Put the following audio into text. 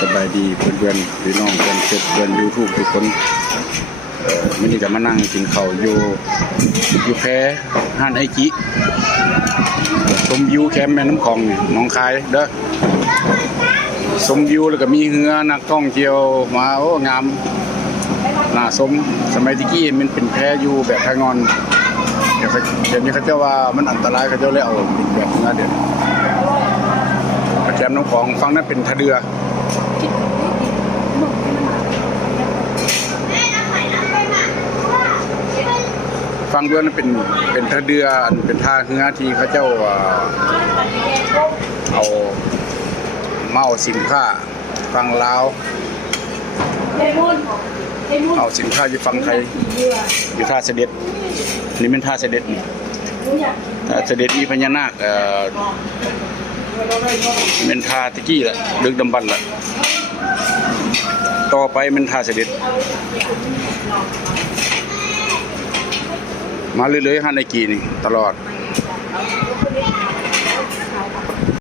สบายดีเพื่อนๆพี่น้องเพื่อนยูทูบทุกคนวันนี้จะมานั่งกินข้าวอยู่แพห้านไอจิชมวิวแคมป์แม่น้ำคลองหนองคายเด้อชมวิวแล้วก็มีเรือนักท่องเที่ยวมาโอ้งามน่าชมสมัยที่กี้มันเป็นแพอยู่แบบแพงอนเดี๋ยวนี้เขาเจ้าว่ามันอันตรายเขาเจ้าเลยเอาแบบนี้เดี๋ยวแคมป์น้ำคลองฟังนั้นเป็นท่าเรือฟังเรื่องนั้นเป็นท่าเรือเป็นท่าเรือที่เขาเจ้าเอาสินค้าฟังลาวเอาสินค้าอยู่ฟังไทยอยู่ท่าเสด็จนี่เป็นท่าเสด็จนี่ท่าเสด็จมีพญานาคเป็นท่าตะกี้แหละดึกดำบรรพ์ละต่อไปเป็นท่าเสด็จมาเรื่อยๆฮันไอกีนี่ตลอด